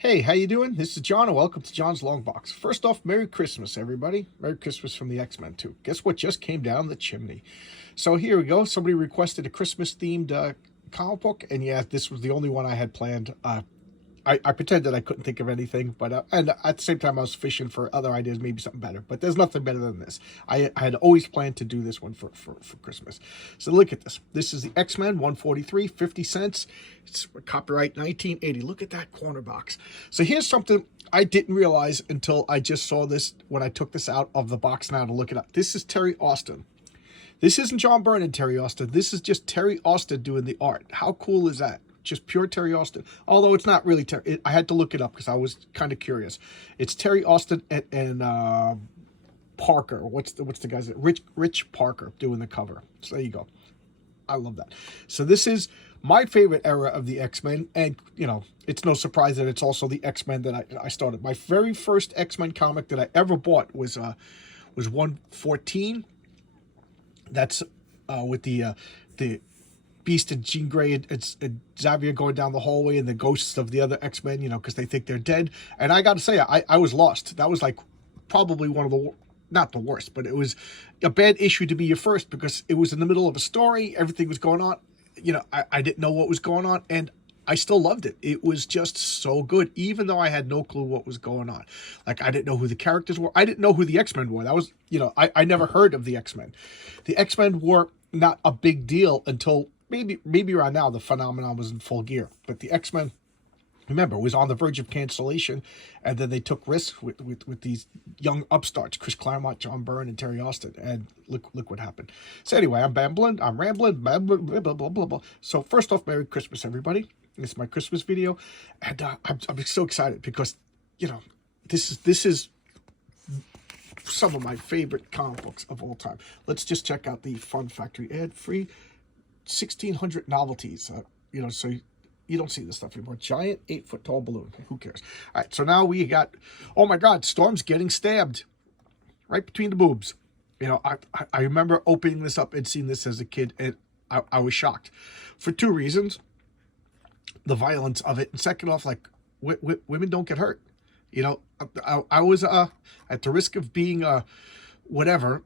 Hey, how you doing? This is John, and welcome to John's Long Box. First off, Merry Christmas, everybody. Merry Christmas from the X Men, too. Guess what just came down the chimney? So here we go. Somebody requested a Christmas-themed comic book, and yeah, this was the only one I had planned. I pretended I couldn't think of anything, but and at the same time I was fishing for other ideas, maybe something better. But there's nothing better than this. I had always planned to do this one for Christmas. So look at this. This is the X Men 143, 50 cents. It's copyright 1980. Look at that corner box. So here's something I didn't realize until I just saw this when I took this out of the box now to look it up. This is Terry Austin. This isn't John Byrne and Terry Austin. This is just Terry Austin doing the art. How cool is that? Just pure Terry Austin. Although it's not really Terry. I had to look it up because I was kind of curious. It's Terry Austin and Parker. What's the guy's name? Rich Parker doing the cover. So there you go. I love that. So this is my favorite era of the X-Men. And, you know, it's no surprise that it's also the X-Men that I started. My very first X-Men comic that I ever bought was 114. That's with the Beast and Jean Grey and Xavier going down the hallway and the ghosts of the other X-Men, you know, because they think they're dead. And I got to say, I was lost. That was like probably one of the, not the worst, but it was a bad issue to be your first because it was in the middle of a story. Everything was going on. You know, I didn't know what was going on, and I still loved it. It was just so good, even though I had no clue what was going on. Like, I didn't know who the characters were. I didn't know who the X-Men were. That was, you know, I never heard of the X-Men. The X-Men were not a big deal until maybe around now the phenomenon was in full gear. But the X-Men, remember, was on the verge of cancellation, and then they took risks with these young upstarts, Chris Claremont, John Byrne, and Terry Austin, and look what happened. So anyway, I'm rambling, blah, blah, blah, blah, blah, blah. So first off, Merry Christmas, everybody. This is my Christmas video, and I'm so excited because, you know, this is some of my favorite comic books of all time. Let's just check out the Fun Factory ad-free 1,600 novelties. You know, so you don't see this stuff anymore. Giant 8-foot tall balloon. Who cares? All right, so now we got, oh my God, Storm's getting stabbed right between the boobs. You know, I remember opening this up and seeing this as a kid, and I was shocked for two reasons. The violence of it, and second off, like, women don't get hurt. You know, I was at the risk of being whatever.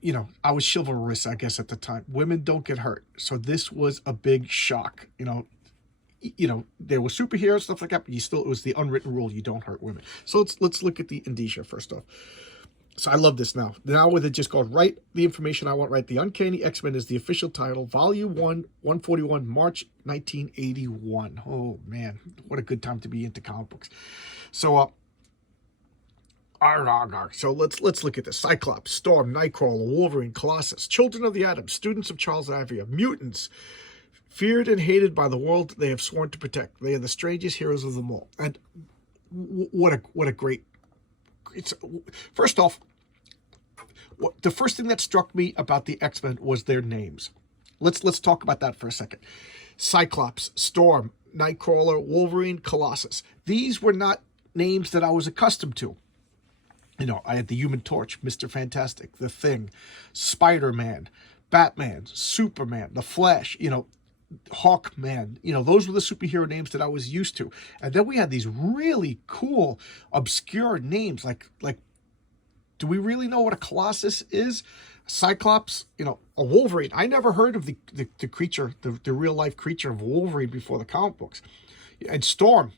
You know, I was chivalrous, I guess, at the time. Women don't get hurt, so this was a big shock. You know, there were superheroes, stuff like that, but it was the unwritten rule: you don't hurt women. So let's look at the indicia first off. So I love this now. Now with it just called Write the Information I Want Right. The Uncanny X Men is the official title. Volume 1, 141, March 1981. Oh, man. What a good time to be into comic books. So, so let's look at this. Cyclops, Storm, Nightcrawler, Wolverine, Colossus, Children of the Atom, students of Charles Xavier, mutants, feared and hated by the world they have sworn to protect. They are the strangest heroes of them all. And what a great... First off, the first thing that struck me about the X-Men was their names. Let's talk about that for a second. Cyclops, Storm, Nightcrawler, Wolverine, Colossus. These were not names that I was accustomed to. You know, I had the Human Torch, Mr. Fantastic, The Thing, Spider-Man, Batman, Superman, The Flash, you know, Hawkman. You know, those were the superhero names that I was used to. And then we had these really cool, obscure names like do we really know what a Colossus is? Cyclops, you know, a Wolverine. I never heard of the creature, the real life creature of Wolverine before the comic books. And Storm,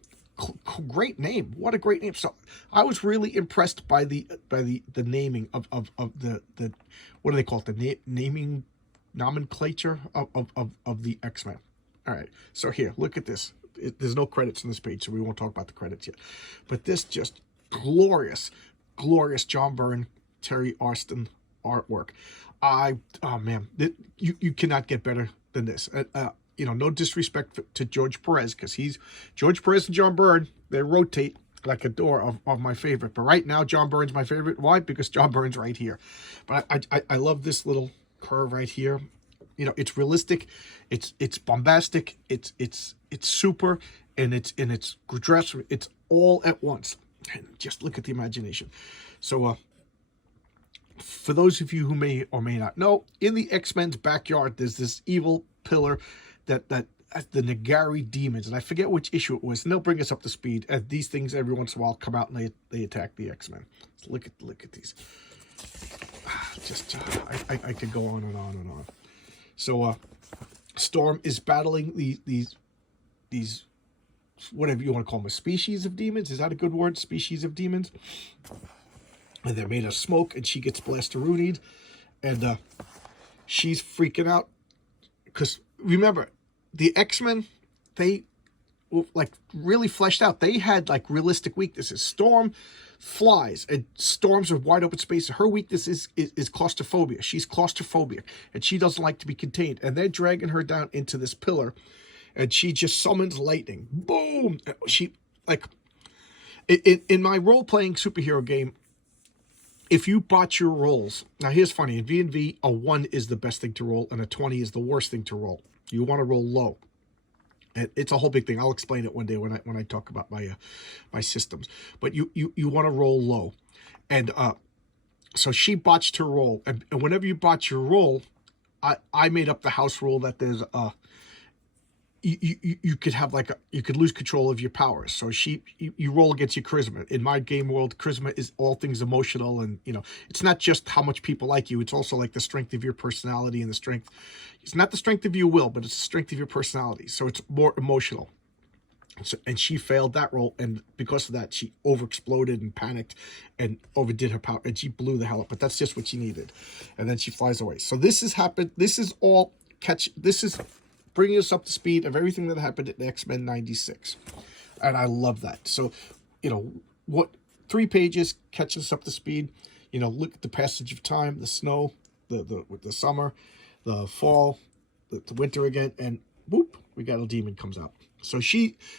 great name. What a great name. So I was really impressed by the naming of the what do they call it? The naming nomenclature of the X-Men. All right. So here, look at this. There's no credits on this page, so we won't talk about the credits yet. But this just glorious John Byrne, Terry Austin artwork. Oh man, you cannot get better than this. You know, no disrespect to George Perez, because George Perez and John Byrne, they rotate like a door of my favorite. But right now, John Byrne's my favorite. Why? Because John Byrne's right here. But I love this little curve right here. You know, it's realistic, it's bombastic, it's super, and it's dressed. It's all at once. And just look at the imagination. So, for those of you who may or may not know, in the X-Men's backyard, there's this evil pillar that the Nagari demons, and I forget which issue it was, and they'll bring us up to speed. And these things every once in a while come out and they attack the X-Men. So look at these. Just I could go on and on and on. So Storm is battling these whatever you want to call them, a species of demons. Is that a good word? Species of demons. And they're made of smoke, and she gets blasteroonied, and she's freaking out because remember, the X-Men, they like really fleshed out. They had like realistic weaknesses. Storm flies, and storms are wide open space. Her weakness is claustrophobia. She's claustrophobic, and she doesn't like to be contained. And they're dragging her down into this pillar, and she just summons lightning. Boom! She like in my role-playing superhero game. If you bought your rolls, now here's funny, in V&V, a 1 is the best thing to roll, and a 20 is the worst thing to roll. You want to roll low. And it's a whole big thing. I'll explain it one day when I talk about my systems. But you want to roll low. And so she botched her roll. And whenever you botch your roll, I made up the house rule that there's you could have like you could lose control of your powers. So you roll against your charisma. In my game world, charisma is all things emotional, and it's not just how much people like you. It's also like the strength of your personality and the strength. It's not the strength of your will, but it's the strength of your personality. So it's more emotional. So, and she failed that roll, and because of that, she overexploded and panicked and overdid her power, and she blew the hell up. But that's just what she needed, and then she flies away. So this has happened. This is all This is bringing us up to speed of everything that happened in X-Men 96. And I love that. So, 3 pages catches us up to speed. Look at the passage of time, the snow, the summer, the fall, the winter again, and whoop, we got a demon comes out. So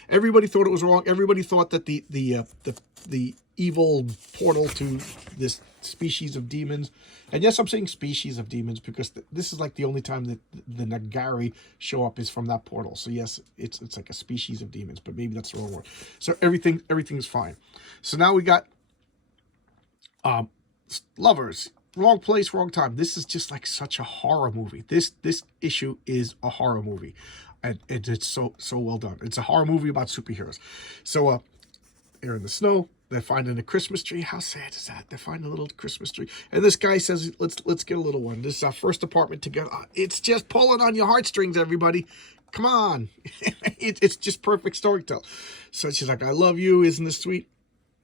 everybody thought it was wrong. Everybody thought that the evil portal to this species of demons, and yes, I'm saying species of demons because this is like the only time that the Nagari show up is from that portal. So yes, it's like a species of demons, but maybe that's the wrong word. So everything's fine. So now we got lovers. Wrong place, wrong time. This is just like such a horror movie. This issue is a horror movie. And it's so well done. It's a horror movie about superheroes. So they're in the snow. They're finding a Christmas tree. How sad is that? They're finding a little Christmas tree. And this guy says, let's get a little one. This is our first apartment together. It's just pulling on your heartstrings, everybody. Come on. It's just perfect storytelling. So she's like, I love you. Isn't this sweet?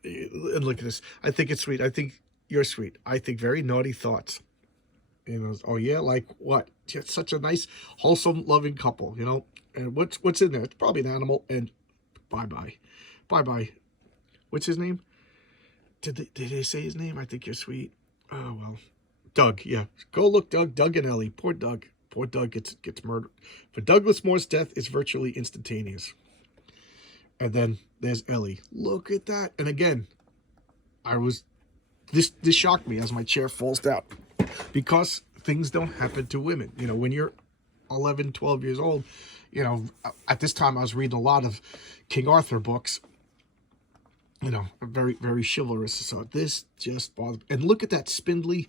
And look at this. I think it's sweet. I think you're sweet. I think very naughty thoughts. Oh yeah, like what? Just such a nice, wholesome, loving couple, And what's in there? It's probably an animal. And bye-bye. What's his name? Did they say his name? I think you're sweet. Oh well, Doug. Yeah, go look, Doug. Doug and Ellie. Poor Doug. Poor Doug gets murdered. For Douglas Moore's death is virtually instantaneous. And then there's Ellie. Look at that. And again, this shocked me as my chair falls down. Because things don't happen to women. When you're 11, 12 years old, at this time I was reading a lot of King Arthur books, very, very chivalrous. So this just bothered me. And look at that spindly,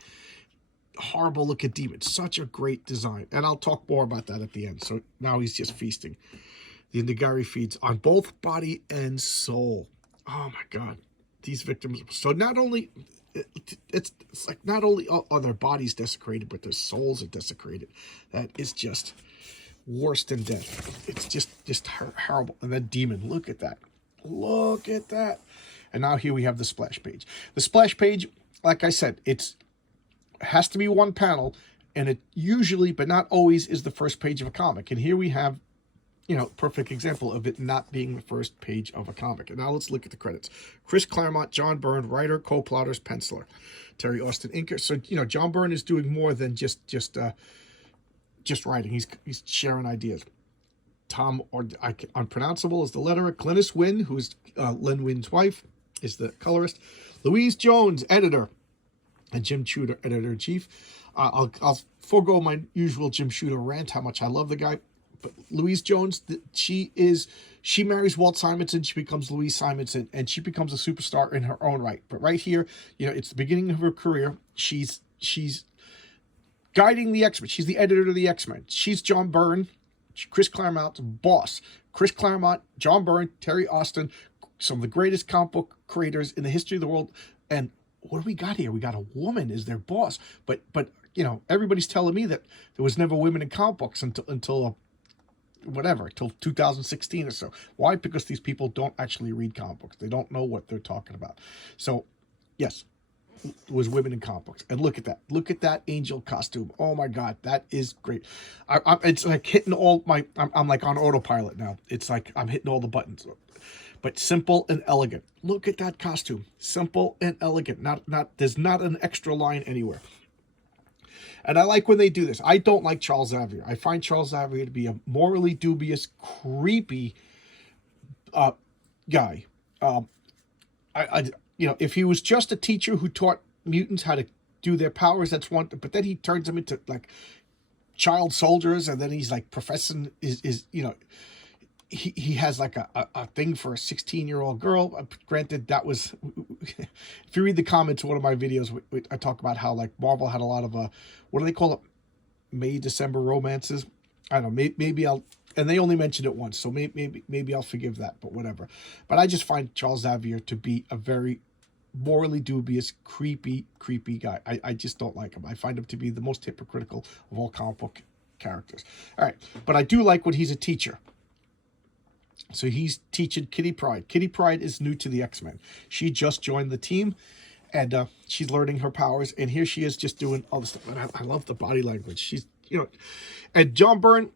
horrible looking demon. Such a great design. And I'll talk more about that at the end. So now he's just feasting. The Nagari feeds on both body and soul. Oh my God. These victims. So not only... It's like not only are their bodies desecrated, but their souls are desecrated. That is just worse than death. It's just horrible. And that demon, look at that. Look at that. And now here we have the splash page. The splash page, like I said, it has to be one panel, and it usually, but not always, is the first page of a comic. And here we have, perfect example of it not being the first page of a comic. And now let's look at the credits. Chris Claremont, John Byrne, writer, co-plotters, penciler. Terry Austin, inker. So, John Byrne is doing more than just writing. He's sharing ideas. Tom, unpronounceable, is the letterer. Glynis Wynn, who's Len Wynn's wife, is the colorist. Louise Jones, editor. And Jim Shooter, editor-in-chief. I'll forego my usual Jim Shooter rant, how much I love the guy. But Louise Jones, she marries Walt Simonson, she becomes Louise Simonson, and she becomes a superstar in her own right. But right here, it's the beginning of her career. She's guiding the X Men. She's the editor of the X Men. She's John Byrne. Chris Claremont's boss. Chris Claremont, John Byrne, Terry Austin, some of the greatest comic book creators in the history of the world. And what do we got here? We got a woman as their boss. But you know, everybody's telling me that there was never women in comic books until whatever, till 2016 or so. Why? Because these people don't actually read comic books. They don't know what they're talking about. So, yes, it was women in comic books. And look at that. Look at that angel costume. Oh my God, that is great. It's like hitting all my, I'm like on autopilot now. It's like I'm hitting all the buttons. But simple and elegant. Look at that costume. Simple and elegant. There's not an extra line anywhere. And I like when they do this. I don't like Charles Xavier. I find Charles Xavier to be a morally dubious, creepy guy. You know, if he was just a teacher who taught mutants how to do their powers, that's one thing. But then he turns them into like child soldiers, and then he's like professing is you know, he has like a thing for a 16-year-old girl. Granted, that was, if you read the comments of one of my videos, I talk about how like Marvel had a lot of what do they call it? May, December romances. I don't know, maybe I'll, and they only mentioned it once, so maybe I'll forgive that, but whatever. But I just find Charles Xavier to be a very morally dubious, creepy guy. I just don't like him. I find him to be the most hypocritical of all comic book characters. All right, but I do like when he's a teacher. So he's teaching Kitty Pryde. Kitty Pryde is new to the X Men. She just joined the team, and she's learning her powers. And here she is, just doing all this stuff. And I love the body language. She's, you know, and John Byrne.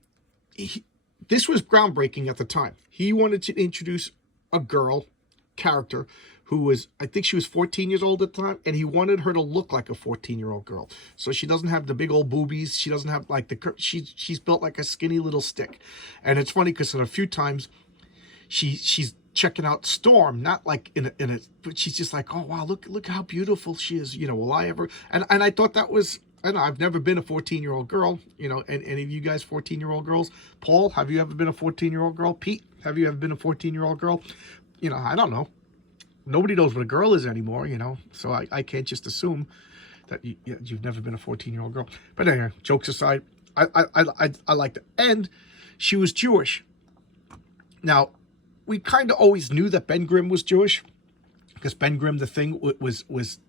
This was groundbreaking at the time. He wanted to introduce a girl character who was, I think she was 14 years old at the time, and he wanted her to look like a 14-year-old girl. So she doesn't have the big old boobies. She doesn't have like she's built like a skinny little stick. And it's funny because in a few times she's checking out Storm, not like in a, but she's just like, oh wow, look how beautiful she is. You know, will I ever? And I thought that was, I don't know, I've never been a 14-year-old girl, you know, and any of you guys 14-year-old girls, Paul, have you ever been a 14-year-old girl? Pete, have you ever been a 14-year-old girl? You know, I don't know. Nobody knows what a girl is anymore, you know, so I can't just assume that you've never been a 14-year-old girl. But anyway, jokes aside, I liked it. And she was Jewish. Now, we kind of always knew that Ben Grimm was Jewish, because Ben Grimm, the Thing, was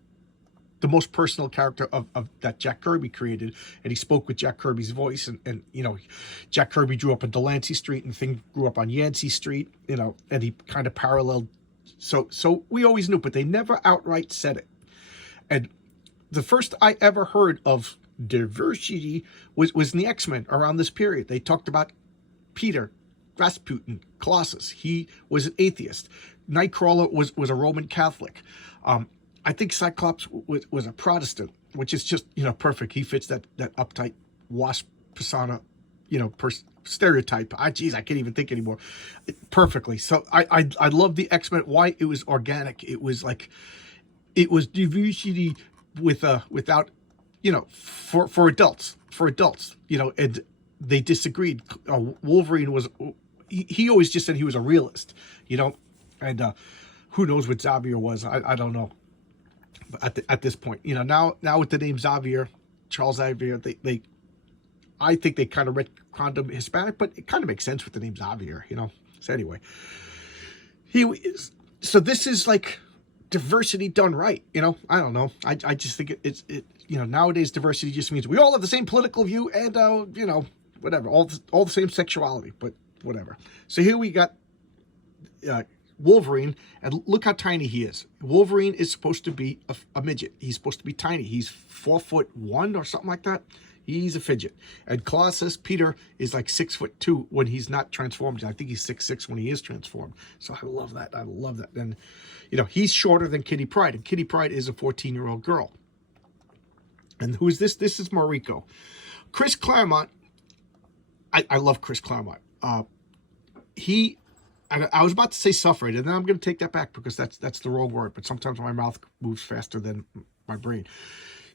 the most personal character of that Jack Kirby created, and he spoke with Jack Kirby's voice, and you know, Jack Kirby grew up on Delancey Street, and Thing grew up on Yancey Street, you know, and he kind of paralleled. So we always knew, but they never outright said it. And the first I ever heard of diversity was in the X Men around this period. They talked about Peter, Rasputin, Colossus. He was an atheist. Nightcrawler was a Roman Catholic. I think Cyclops was a Protestant, which is just, you know, perfect. He fits that uptight wasp persona, you know, stereotype. Geez, I can't even think anymore. Perfectly. So I love the X Men. Why? It was organic. It was like, it was diversity without, you know, for adults, you know, and they disagreed. Wolverine was, he always just said he was a realist, you know, and who knows what Xavier was? I don't know. But at this point, you know, now with the name Xavier, Charles Xavier, they I think they kind of retconned him Hispanic, but it kind of makes sense with the name Xavier, you know. So anyway, so this is like diversity done right, you know. I don't know. I just think it you know, nowadays diversity just means we all have the same political view and you know, whatever, all the same sexuality, but whatever. So here we got Wolverine, and look how tiny he is. Wolverine is supposed to be a midget. He's supposed to be tiny. He's 4'1" or something like that. He's a fidget. And Colossus, Peter, is like 6'2" when he's not transformed. I think he's 6'6" when he is transformed. So I love that. I love that. And, you know, he's shorter than Kitty Pryde. And Kitty Pryde is a 14-year-old girl. And who is this? This is Mariko. Chris Claremont. I love Chris Claremont. I was about to say suffered, and then I'm going to take that back because that's the wrong word. But sometimes my mouth moves faster than my brain.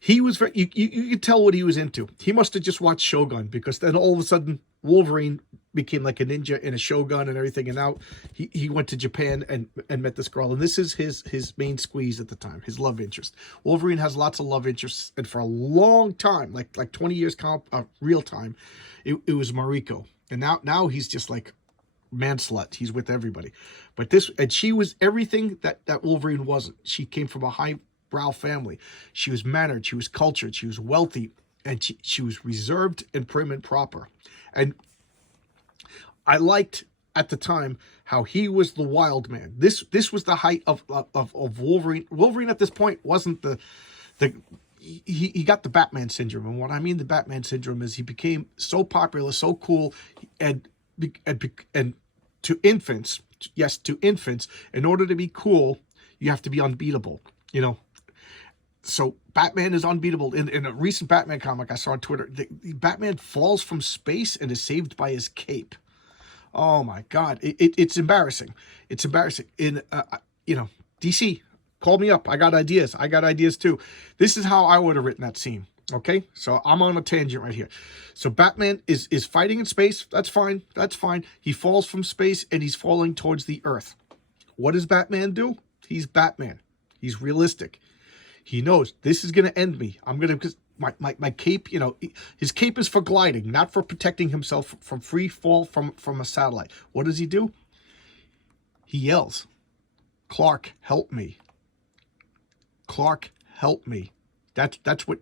He was very, you could tell what he was into. He must have just watched Shogun, because then all of a sudden Wolverine became like a ninja in a Shogun and everything. And now he went to Japan and met this girl. And this is his main squeeze at the time, his love interest. Wolverine has lots of love interests. And for a long time, like 20 years real time, it was Mariko. And now he's just like man slut. He's with everybody. But she was everything that Wolverine wasn't. She came from a highbrow family. She was mannered. She was cultured. She was wealthy. And she was reserved and prim and proper. And I liked at the time how he was the wild man. This was the height of Wolverine. Wolverine at this point wasn't he got the Batman syndrome. And what I mean the Batman syndrome is he became so popular, so cool, and to infants, yes, to infants, in order to be cool, you have to be unbeatable, you know. So Batman is unbeatable. In a recent Batman comic I saw on Twitter, Batman falls from space and is saved by his cape. Oh my God, it's embarrassing. It's embarrassing. DC, call me up. I got ideas. I got ideas too. This is how I would have written that scene. Okay, so I'm on a tangent right here. So Batman is fighting in space. That's fine. That's fine. He falls from space and he's falling towards the Earth. What does Batman do? He's Batman. He's realistic. He knows this is going to end me. I'm going to, because my cape, you know, his cape is for gliding, not for protecting himself from free fall from a satellite. What does he do? He yells, "Clark, help me. Clark, help me." That's what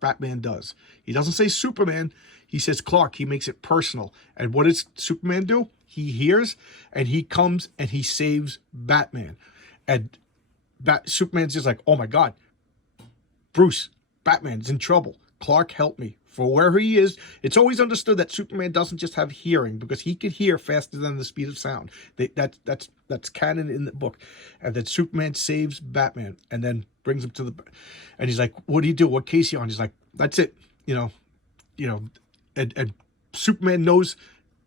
Batman does. He doesn't say Superman. He says Clark. He makes it personal. And what does Superman do? He hears and he comes and he saves Batman. And Superman's just like, oh my God, Bruce, Batman's in trouble. Clark, help me. For where he is, it's always understood that Superman doesn't just have hearing, because he could hear faster than the speed of sound. That's canon in the book. And then Superman saves Batman and then brings him to and he's like, what do you do? What case are you on? He's like, that's it. You know, and Superman knows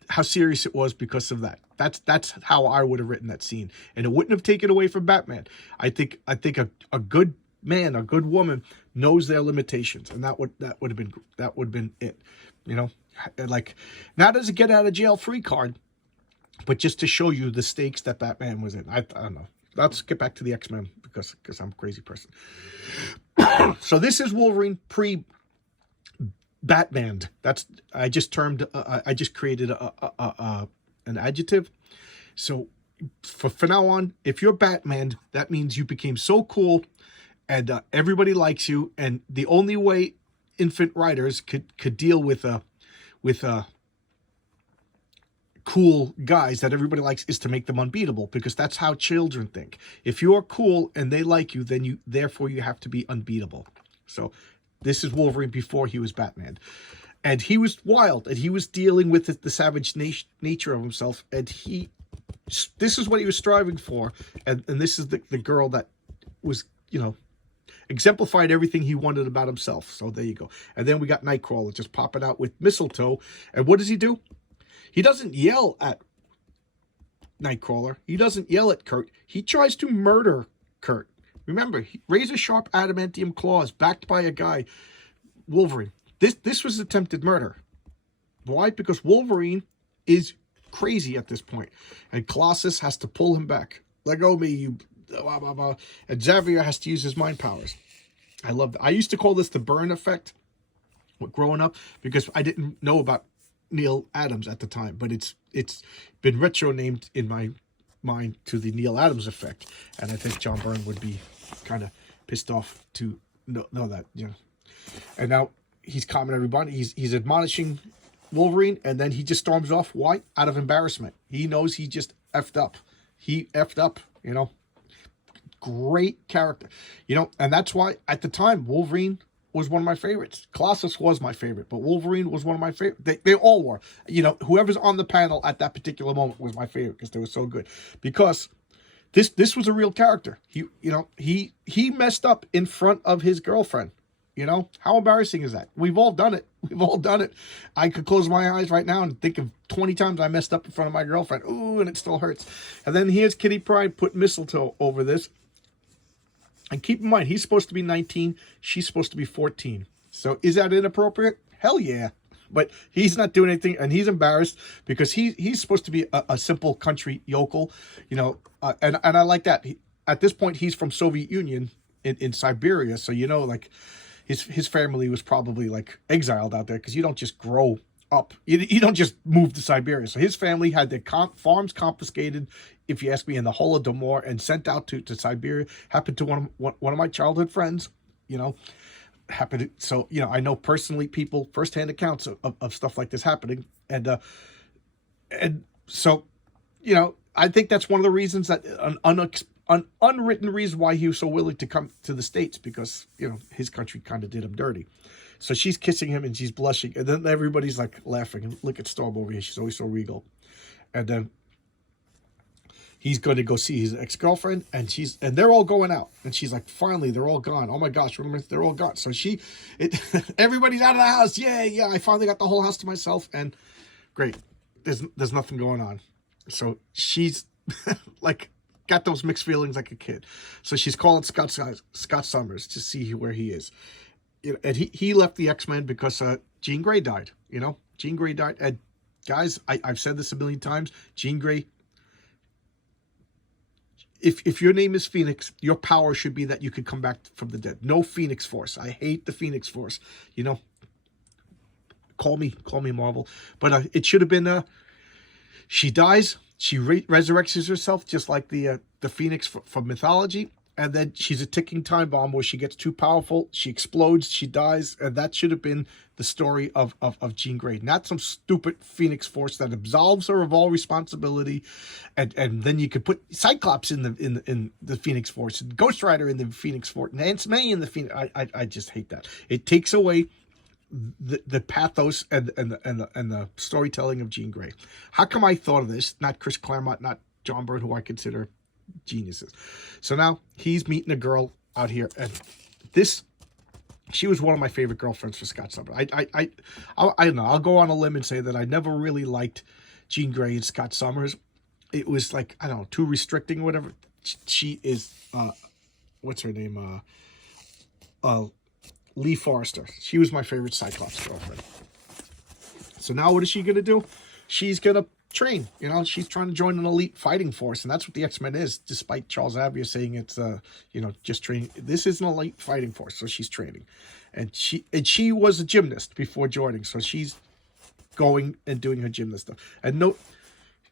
how serious it was because of that. That's how I would have written that scene. And it wouldn't have taken away from Batman. I think a good man, a good woman knows their limitations, and that would have been it. You know, like, not as a get out of jail free card, but just to show you the stakes that Batman was in. I don't know. Let's get back to the X Men because I'm a crazy person. So this is Wolverine pre Batman. I just created an adjective. So for now on, if you're Batman, that means you became so cool and everybody likes you. And the only way infant writers could deal with cool guys that everybody likes is to make them unbeatable, because that's how children think. If you're cool and they like you, then therefore you have to be unbeatable. So this is Wolverine before he was Batman. And he was wild, and he was dealing with the savage nature of himself, and this is what he was striving for, and this is the girl that was, you know, exemplified everything he wanted about himself. So there you go. And then we got Nightcrawler just popping out with mistletoe, and what does he do? He doesn't yell at Nightcrawler. He doesn't yell at Kurt. He tries to murder Kurt. Remember, razor-sharp adamantium claws backed by a guy, Wolverine. This was attempted murder. Why? Because Wolverine is crazy at this point, and Colossus has to pull him back. Let go of me, you blah, blah, blah. And Xavier has to use his mind powers. I love that. I used to call this the burn effect growing up, because I didn't know about Neil Adams at the time, but it's been retro named in my mind to the Neil Adams effect, and I think John Byrne would be kind of pissed off to know that, you know. And now he's calming everybody. He's admonishing Wolverine, and then he just storms off. Why? Out of embarrassment. He knows he just effed up. He effed up, you know. Great character, you know, and that's why at the time Wolverine was one of my favorites. Colossus was my favorite, but Wolverine was one of my favorite. They all were. You know, whoever's on the panel at that particular moment was my favorite, because they were so good. Because this was a real character. He messed up in front of his girlfriend. You know, how embarrassing is that? We've all done it. We've all done it. I could close my eyes right now and think of 20 times I messed up in front of my girlfriend. Ooh, and it still hurts. And then here's Kitty Pryde put mistletoe over this. And keep in mind, he's supposed to be 19. She's supposed to be 14. So is that inappropriate? Hell yeah. But he's not doing anything, and he's embarrassed because he's supposed to be a simple country yokel, and I like that. At this point, he's from Soviet Union in Siberia, so like his family was probably like exiled out there because you don't just grow up, you don't just move to Siberia. So his family had their farms confiscated, if you ask me, in the Holodomor and sent out to Siberia. Happened to one of my childhood friends, happened. So, I know personally people, firsthand accounts of stuff like this happening. And so, I think that's one of the reasons that an unwritten reason why he was so willing to come to the States, because, his country kind of did him dirty. So she's kissing him and she's blushing. And then everybody's like laughing. And look at Storm over here. She's always so regal. And then he's going to go see his ex-girlfriend, and they're all going out, and she's like, finally, they're all gone. Oh my gosh, they're all gone. So everybody's out of the house. Yeah, I finally got the whole house to myself, and great. There's nothing going on. So she's like got those mixed feelings like a kid. So she's calling Scott Summers to see where he is. And he left the X-Men because Jean Grey died. Jean Grey died. And guys, I've said this a million times. Jean Grey. If your name is Phoenix, your power should be that you could come back from the dead. No Phoenix Force. I hate the Phoenix Force. Call me Marvel. But it should have been, she dies, she resurrects herself just like the Phoenix from mythology. And then she's a ticking time bomb where she gets too powerful, she explodes, she dies, and that should have been the story of Jean Grey. Not some stupid Phoenix Force that absolves her of all responsibility, and then you could put Cyclops in the Phoenix Force, and Ghost Rider in the Phoenix Force, and Aunt May in the Phoenix. I just hate that. It takes away the pathos and the storytelling of Jean Grey. How come I thought of this? Not Chris Claremont, not John Byrne, who I consider geniuses. So now he's meeting a girl out here, and she was one of my favorite girlfriends for Scott Summers. I don't know, I'll go on a limb and say that I never really liked Jean Grey and Scott Summers. It was like, I don't know, too restricting or whatever. She is what's her name, Lee Forrester. She was my favorite Cyclops girlfriend. So now what is she gonna do? She's gonna train. She's trying to join an elite fighting force, and that's what the X-Men is, despite Charles Xavier saying it's just training. This is an elite fighting force, so she's training. And she was a gymnast before joining, so she's going and doing her gymnast stuff. And note,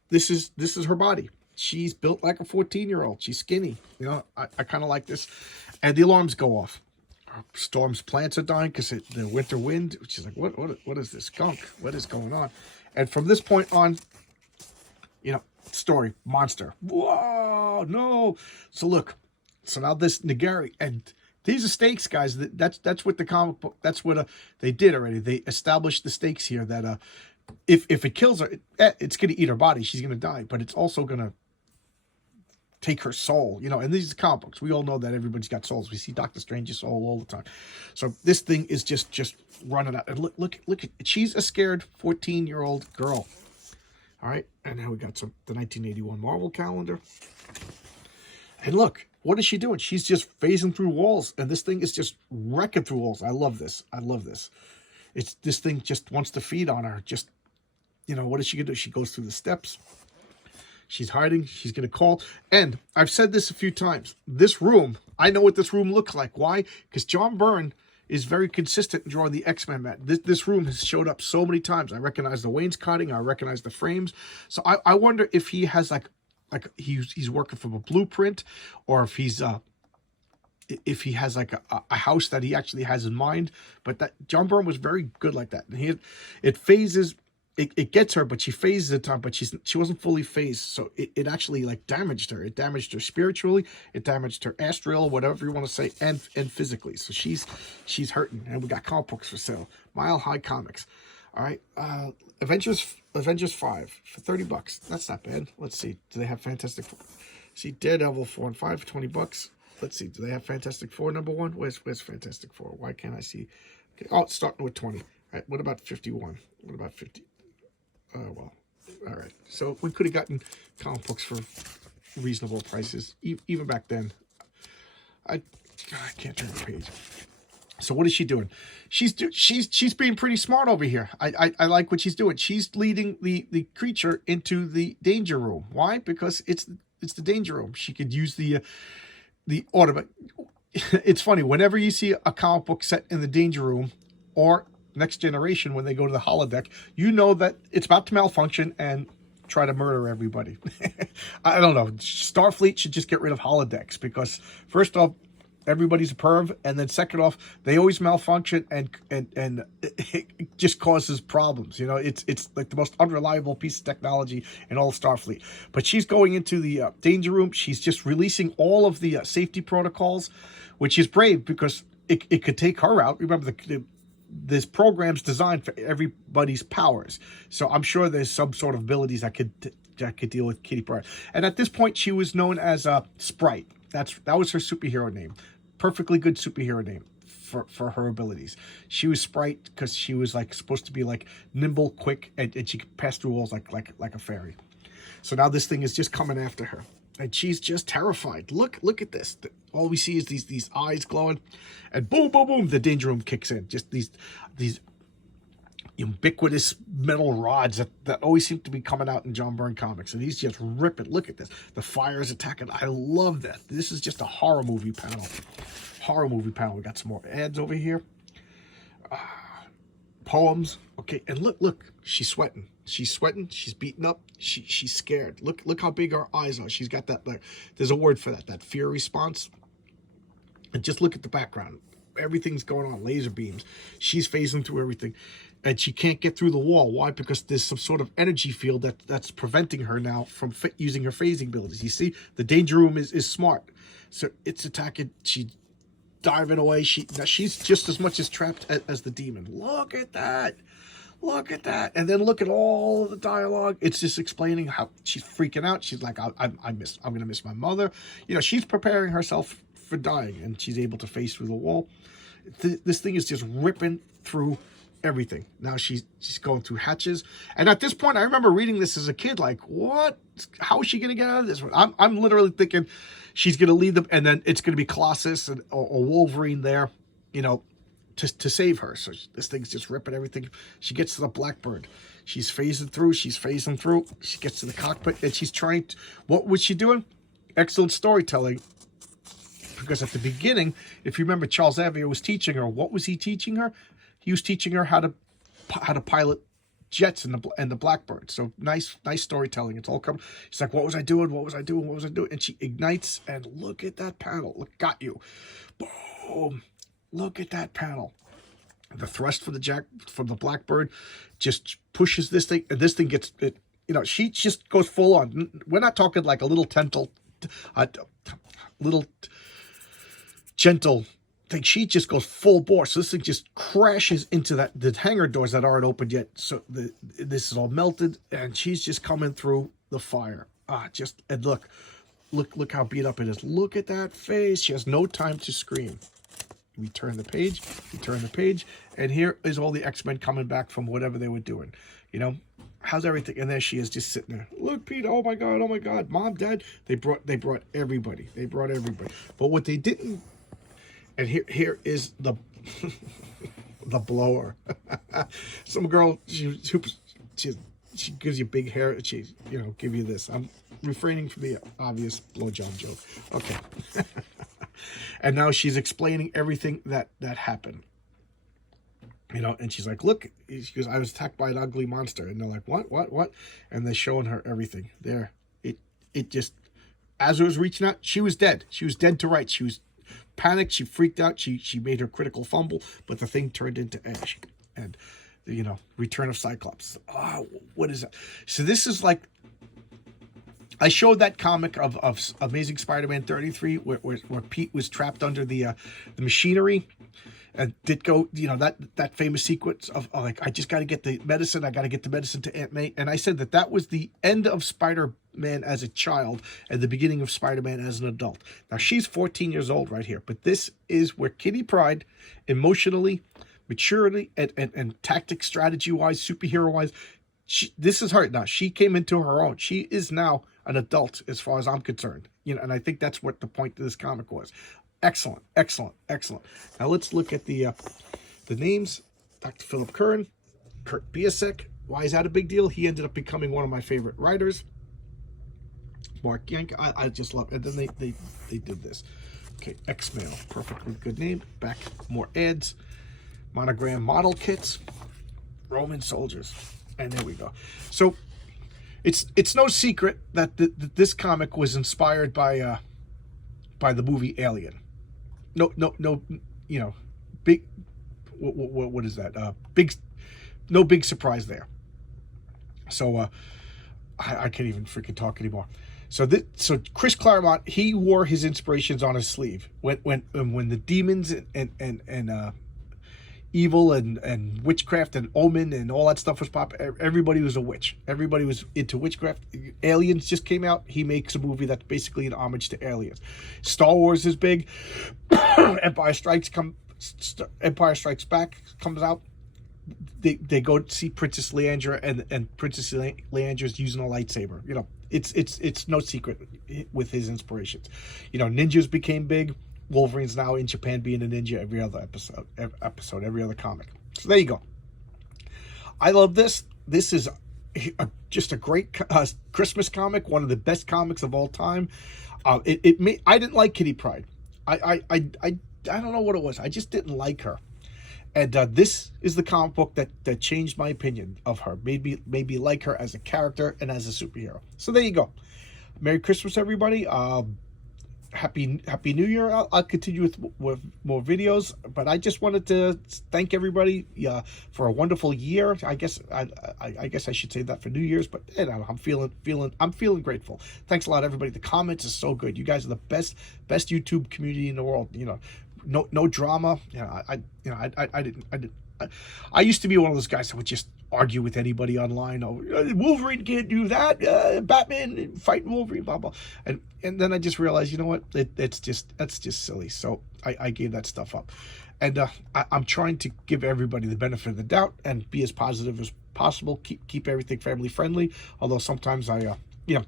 this is her body. She's built like a 14-year-old. She's skinny. I kind of like this. And the alarms go off. Storm's plants are dying because the winter wind. She's like, what is this skunk? What is going on? And from this point on, story, monster. Whoa, no. So look, so now this Nagari, and these are stakes, guys. That's what the comic book, that's what they did already. They established the stakes here that if it kills her, it's going to eat her body. She's going to die, but it's also going to take her soul, and these are comic books. We all know that everybody's got souls. We see Doctor Strange's soul all the time. So this thing is just running out. And look, she's a scared 14-year-old girl. All right, and now we got the 1981 Marvel calendar. And look, what is she doing? She's just phasing through walls, and this thing is just wrecking through walls. I love this. This thing just wants to feed on her. Just, what is she gonna do? She goes through the steps. She's hiding. She's going to call. And I've said this a few times. This room, I know what this room looks like. Why? Because John Byrne is very consistent in drawing the X-Men mat. This room has showed up so many times. I recognize the wainscoting. I recognize the frames. So I wonder if he has like he's working from a blueprint, or if he has like a house that he actually has in mind. But that John Byrne was very good like that. And it phases. It gets her, but she phases the time, but she wasn't fully phased, so it actually like damaged her. It damaged her spiritually, it damaged her astral, whatever you want to say, and physically. So she's hurting, and we got comic books for sale. Mile High Comics. All right, Avengers 5 for $30. That's not bad. Let's see. Do they have Fantastic Four? See, Daredevil 4 and 5 for $20. Let's see. Do they have Fantastic Four #1? Where's Fantastic Four? Why can't I see? Okay. Oh, it's starting with 20. All right. What about 51? What about 50? Oh, well, all right. So we could have gotten comic books for reasonable prices, even back then. I can't turn the page. So what is she doing? She's being pretty smart over here. I like what she's doing. She's leading the creature into the danger room. Why? Because it's the danger room. She could use the automatic. It's funny, whenever you see a comic book set in the danger room or Next Generation when they go to the holodeck, you know that it's about to malfunction and try to murder everybody. I don't know. Starfleet should just get rid of holodecks because first off, everybody's a perv, and then second off, they always malfunction and it just causes problems. You know, it's like the most unreliable piece of technology in all of Starfleet. But she's going into the danger room. She's just releasing all of the safety protocols, which is brave because it could take her out. Remember, this program's designed for everybody's powers, so I'm sure there's some sort of abilities that could deal with Kitty Pryde. And at this point, she was known as Sprite. That was her superhero name. Perfectly good superhero name for her abilities. She was Sprite because she was like supposed to be like nimble, quick, and she could pass through walls like a fairy. So now this thing is just coming after her, and she's just terrified. Look at this. All we see is these eyes glowing, and boom, boom, boom, the danger room kicks in. Just these ubiquitous metal rods that always seem to be coming out in John Byrne comics, and he's just ripping. Look at this. The fire is attacking. I love that. This is just a horror movie panel. We got some more ads over here. Poems. Okay, and look. She's sweating. She's beaten up. She's scared. Look how big her eyes are. She's got that, like, there's a word for that fear response. And just look at the background. Everything's going on, laser beams. She's phasing through everything, and she can't get through the wall. Why? Because there's some sort of energy field that's preventing her now from using her phasing abilities. You see, the danger room is smart, so it's attacking. She's diving away. She's just as much as trapped as the demon. Look at that. And then look at all of the dialogue. It's just explaining how she's freaking out. She's like, I'm gonna miss my mother. You know, she's preparing herself for dying, and she's able to face through the wall. This thing is just ripping through everything. Now she's going through hatches, and at this point, I remember reading this as a kid, like, what? How is she gonna get out of this one? I'm literally thinking she's gonna lead them, and then it's gonna be Colossus or Wolverine there, you know, to save her. So this thing's just ripping everything. She gets to the Blackbird. She's phasing through. She gets to the cockpit, and she's trying to, what was she doing? Excellent storytelling. Because at the beginning, if you remember, Charles Xavier was teaching her. What was he teaching her? He was teaching her how to pilot jets and the Blackbird. So nice storytelling. It's all coming. She's like, what was I doing? And she ignites, and look at that panel. Look, got you. Boom. Look at that panel. The thrust for the Blackbird just pushes this thing, and this thing gets it. You know, she just goes full on. We're not talking like a little gentle thing. She just goes full bore. So this thing just crashes into the hangar doors that aren't opened yet. So this is all melted, and she's just coming through the fire. And look how beat up it is. Look at that face. She has no time to scream. We turn the page, and here is all the X-Men coming back from whatever they were doing. You know, how's everything? And there she is, just sitting there. Look, Peter, oh my God, Mom, Dad, they brought everybody. But what they didn't, and here is the the blower. Some girl, she gives you big hair. She, you know, give you this. I'm refraining from the obvious blowjob joke. Okay. And now she's explaining everything that happened. You know, and she's like, look, she goes, I was attacked by an ugly monster. And they're like, what? And they're showing her everything. There. It just, as it was reaching out, she was dead. She was dead to rights. She was panicked. She freaked out. She made her critical fumble, but the thing turned into ash. And, you know, Return of Cyclops. What is that? So this is like, I showed that comic of Amazing Spider-Man 33 where Pete was trapped under the machinery, and did go, you know, that famous sequence of like, I just got to get the medicine. I got to get the medicine to Aunt May. And I said that was the end of Spider-Man as a child and the beginning of Spider-Man as an adult. Now she's 14 years old right here, but this is where Kitty Pryde, emotionally, maturely, and tactic strategy wise, superhero wise, this is her now. She came into her own. She is now an adult as far as I'm concerned. You know, and I think that's what the point of this comic was. Excellent, excellent, excellent. Now let's look at the names. Dr. Philip Curran, Kurt Busiek. Why is that a big deal? He ended up becoming one of my favorite writers. Mark Yank, I just love it. And then they did this. Okay, X-Mail, perfectly good name. Back, more ads. Monogram model kits. Roman soldiers. And there we go. So it's no secret that this comic was inspired by the movie Alien. No, you know, big. What is that? No big surprise there. So I can't even freaking talk anymore. So Chris Claremont, he wore his inspirations on his sleeve when the demons and evil and witchcraft and omen and all that stuff was popular. Everybody was a witch. Everybody was into witchcraft. Aliens just came out. He makes a movie that's basically an homage to aliens. Star Wars is big. Empire Strikes Back comes out. They go to see Princess Leandra and Princess Leandra's using a lightsaber. You know, it's no secret with his inspirations. You know, ninjas became big. Wolverine's now in Japan being a ninja every other episode, every other comic. So there you go. I love this. This is just a great Christmas comic, one of the best comics of all time. I didn't like Kitty Pryde. I don't know what it was. I just didn't like her. And this is the comic book that changed my opinion of her. Made me like her as a character and as a superhero. So there you go. Merry Christmas, everybody. Happy New Year. I'll continue with more videos, but I just wanted to thank everybody for a wonderful year. I guess I should say that for New Year's, but you know, I'm feeling grateful. Thanks a lot, everybody. The comments are so good. You guys are the best YouTube community in the world. You know, no drama. I used to be one of those guys that would just argue with anybody online. Oh, Wolverine can't do that. Batman fighting Wolverine, blah blah. And then I just realized, you know what? That's just silly. So I gave that stuff up. And I'm trying to give everybody the benefit of the doubt and be as positive as possible. Keep everything family friendly. Although sometimes I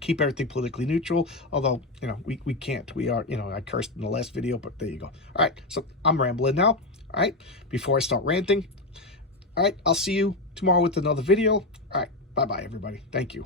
keep everything politically neutral. Although, we can't. We are, I cursed in the last video, but there you go. All right, so I'm rambling now. All right, before I start ranting. All right, I'll see you tomorrow with another video. All right, bye-bye, everybody. Thank you.